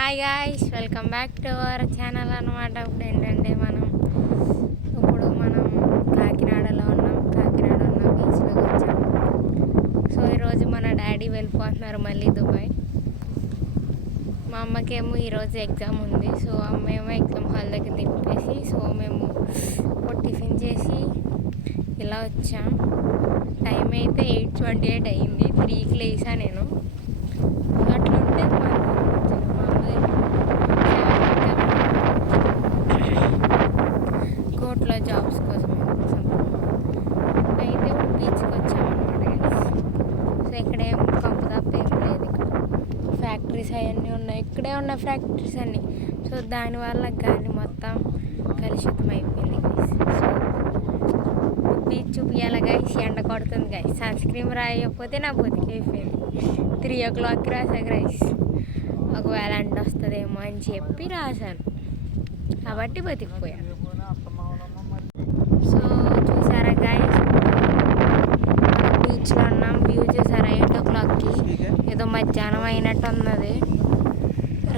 Hi guys, welcome back to our channel అనమాట. ఇప్పుడు మనం కాకినాడలో ఉన్నాం. కాకినాడ ఉన్న బీచ్లోకి వచ్చాం. సో ఈరోజు మన డాడీ వెళ్ళిపోతున్నారు మళ్ళీ దుబాయ్. మా అమ్మకేమో ఈరోజు ఎగ్జామ్ ఉంది. సో అమ్మేమో ఎగ్జామ్ హాల్ దగ్గర దింపేసి మేము టిఫిన్ చేసి ఇలా వచ్చాం. టైం అయితే 8:28 అయింది. 3కి లేసా నేను. అట్లుంటే కోర్టులో జాబ్స్ కోసం అయితే బీచ్కి వచ్చామన్నమాట. సో ఇక్కడేం కంపు తప్ప ఏం లేదు. ఇక్కడ ఫ్యాక్టరీస్ అవన్నీ ఉన్నాయి. ఇక్కడే ఉన్న ఫ్యాక్టరీస్ అన్నీ. సో దానివల్ల గాలి మొత్తం కలుషితం అయిపోయింది. సో బీచ్ చూపించాలి గైస్. ఎండ కొడుతుంది గైస్. సన్ స్క్రీన్ రాయకపోతే నా బతికైపోయింది. 3 o'clock రాసా గైస్. ఒకవేళ ఎండ వస్తుందేమో అని చెప్పి రాశాను, కాబట్టి బతికిపోయాను. సో చూసారా గైస్, బీచ్లో ఉన్నాం. వ్యూ చూసారా? 8 o'clockకి ఏదో మధ్యాహ్నం అయినట్టు ఉన్నది.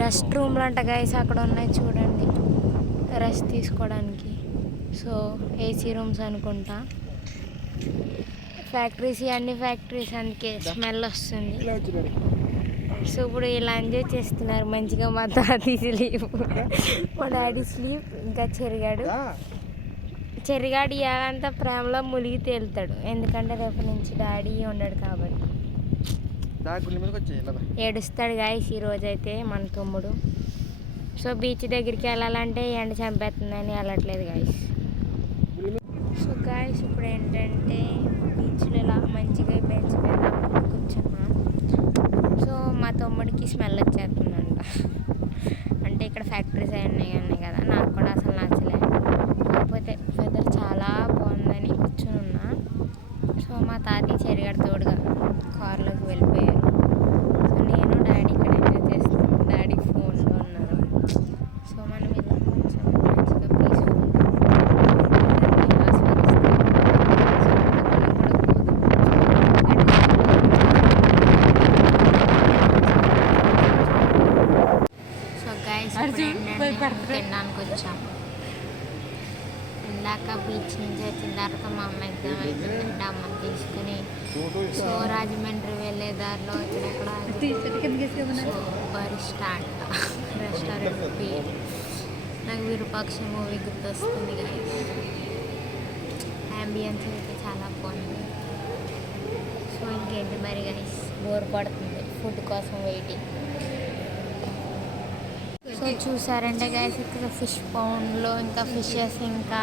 రెస్ట్ రూమ్లు అంట గైస్ అక్కడ ఉన్నాయి చూడండి, రెస్ట్ తీసుకోవడానికి. సో ఏసీ రూమ్స్ అనుకుంటా. ఫ్యాక్టరీస్, అన్ని ఫ్యాక్టరీస్, అందుకే స్మెల్ వస్తుంది. సో ఇప్పుడు ఇలా ఎంజాయ్ చేస్తున్నారు మంచిగా. మా తాతీ స్లీప్, మా డాడీ స్లీప్. ఇంకా చెరిగాడు ఇవాళంతా ప్రేమలో మునిగి తేలుతాడు. ఎందుకంటే రేపు నుంచి డాడీ ఉండడు కాబట్టి ఏడుస్తాడు గాయస్ ఈరోజు అయితే మన తమ్ముడు. సో బీచ్ దగ్గరికి వెళ్ళాలంటే ఎండ చంపేస్తుందని వెళ్ళట్లేదు గాయస్. సో గాయస్ ఇప్పుడు ఏంటంటే బీచ్లో ఇలా మంచిగా బెంచ్ మీద కూర్చున్నాం. సో మా తమ్ముడికి స్మెల్ వచ్చేస్తుందంట. అంటే ఇక్కడ ఫ్యాక్టరీస్ అవన్నీ ఉన్నాయి కదా, నాకు కూడా అసలు నచ్చలేదు. కాకపోతే వెదర్ చాలా బాగుందని కూర్చుని ఉన్నా. సో మా తాతయ్య చెరిగాడు తోడుగా కార్లోకి వెళ్ళిపోయారు. సో నేను డాడీ ఇక్కడ ఎంజాయ్ చేస్తున్నాం. డాడీ ఫోన్లో ఉన్నారు. సో మనం ఇలా కొంచెం మంచిగా పీస్ఫుల్గా ఆస్వాదిస్తాం. సో గైస్ తినడానికి వచ్చాం. ఇందాక బీచ్ నుంచి వచ్చిన తర్వాత మా అమ్మ ఎగ్జామ్ అయిపోయిందంటే అమ్మని తీసుకుని సో రాజమండ్రి వెళ్ళే దారిలో వచ్చినక్కడ బరిస్టా అంట రెస్టారెంట్ పేరు. నాకు విరూపాక్ష మూవీ గుర్తొస్తుంది గైస్. అంబియన్స్ అయితే చాలా బాగుంది. సో ఇంకేంటి మరి గైస్, బోర్ పడుతుంది, ఫుడ్ కోసం వెయిటింగ్. సో చూసారంటే గైస్ ఇక్కడ ఫిష్ పౌండ్లో ఇంకా ఫిషెస్ ఇంకా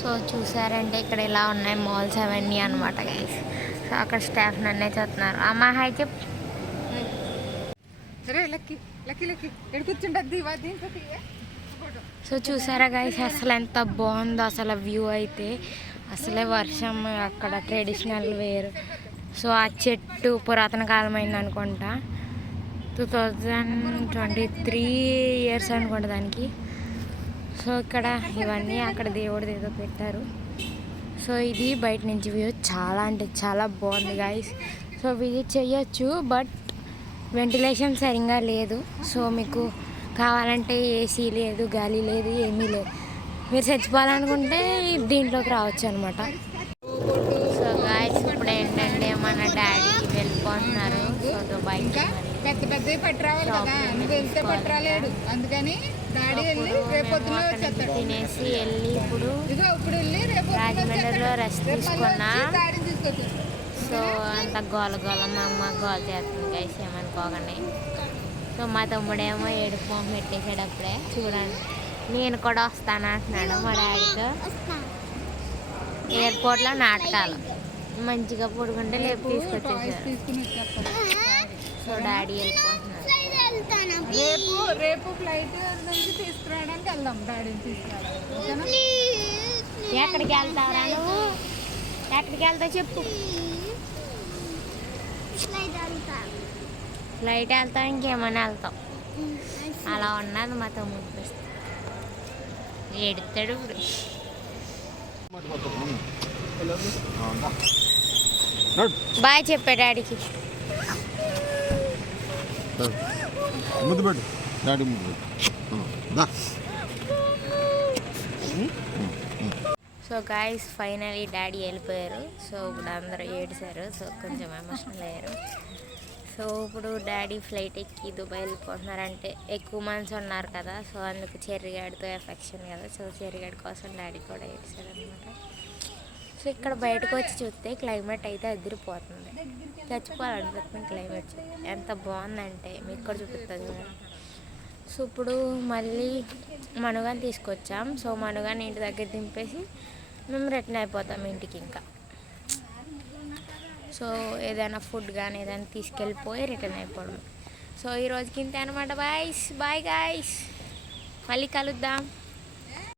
సో చూసారంటే ఇక్కడ ఇలా ఉన్నాయి మాల్స్ అవన్నీ అనమాట గైస్. సో అక్కడ స్టాఫ్ నన్నే చూస్తున్నారు. అమ్మా హాయ్ చెప్. సో చూసారా గైస్ అసలు ఎంత బాగుందో అసలు వ్యూ అయితే. అసలే వర్షం, అక్కడ ట్రెడిషనల్ వేర్. సో ఆ చెట్టు పురాతన కాలమైంది అనుకుంటా, 2023 ఇయర్స్ అనుకుంటా దానికి. సో ఇక్కడ ఇవన్నీ అక్కడ దేవుడిది ఏదో పెట్టారు. సో ఇది బయట నుంచి వ్యూ చాలా అంటే చాలా బాగుంది గైస్. సో విజిట్ చేయొచ్చు, బట్ వెంటిలేషన్ సరిగ్గా లేదు. సో మీకు కావాలంటే ఏసీ లేదు, గాలి లేదు, ఏమీ లేదు. మీరు చచ్చిపోవాలనుకుంటే దీంట్లోకి రావచ్చు అనమాట. సో గైస్ ఇప్పుడు ఏంటంటే మన డాడీ వెళ్ళిపోతున్నారు. సో దుబాయ్కి పెద్ద పట్టి రావాలి కదా, నువ్వు వెళ్తే పట్టి రాలేడు. అందుకని డాడీ వెళ్ళి రేపొద్దున వచ్చేస్తాడు. తినేసి వెళ్ళి ఇప్పుడు వెళ్ళి రేపు రాజమండ్రిలో రెస్ట్ తీసుకున్నా. డాడీని తీసుకొచ్చాడు. సో అంత గోల మా అమ్మ గోల చేస్తుంది గైస్, ఏమనుకోకండి. సో మా తమ్ముడేమో ఏడుపు మొహం పెట్టేసాడు అప్పుడే. చూడండి, నేను కూడా వస్తాను అంటున్నాడు మా డాడీతో. ఎయిర్పోర్ట్లో నాటకాలు మంచిగా పడుకుంటే లేపు తీసుకొచ్చేసారు. సో డాడీ వెళ్ళిపోతున్నారు. రేపు ఫ్లైట్ నుంచి తీసుకురావడానికి వెళ్దాం. డాడీని తీసుకురావడానికి. ఎక్కడికి వెళ్తావురా నువ్వు? ఎక్కడికి వెళ్తావు చెప్పు. ఫ్లైట్ వెళ్తావు, ఇంకేమైనా వెళ్తావు. అలా ఉన్నది మా తమ్ముడు పరిస్థితి. ఎడుతాడు ఇప్పుడు. బాయ్ చెప్పా డాడీకి. ముద్దు పెట్టు డాడీ ముద్దు పెట్టు దా సో గాయస్ ఫైనలీ డాడీ వెళ్ళిపోయారు. సో ఇప్పుడు అందరూ ఏడిశారు. సో కొంచెం ఎమోషనల్ అయ్యారు. సో ఇప్పుడు డాడీ ఫ్లైట్ ఎక్కి దుబాయ్ వెళ్ళిపోతున్నారంటే ఎక్కువ మంది ఉన్నారు కదా. సో అందుకు చెర్రిగాడితో ఎఫెక్షన్ కదా. సో చెర్రిగాడి కోసం డాడీ కూడా ఏడ్చారు అనమాట. సో ఇక్కడ బయటకు వచ్చి చూస్తే క్లైమేట్ అయితే అదిరిపోతుంది. చచ్చిపోవాలనిపిస్తుంది క్లైమేట్ ఎంత బాగుందంటే మీకు కూడా చూపిస్తుంది కదా. సో ఇప్పుడు మళ్ళీ మనుగాని తీసుకొచ్చాం. సో మనుగాని ఇంటి దగ్గర దింపేసి మేము రిటర్న్ అయిపోతాం ఇంటికి. ఇంకా సో ఏదైనా ఫుడ్ కానీ ఏదైనా తీసుకెళ్ళిపోయి రిటర్న్ అయిపోవడం. సో ఈరోజుకి ఇంతే అనమాట. బాయ్ గాయ్స్, మళ్ళీ కలుద్దాం.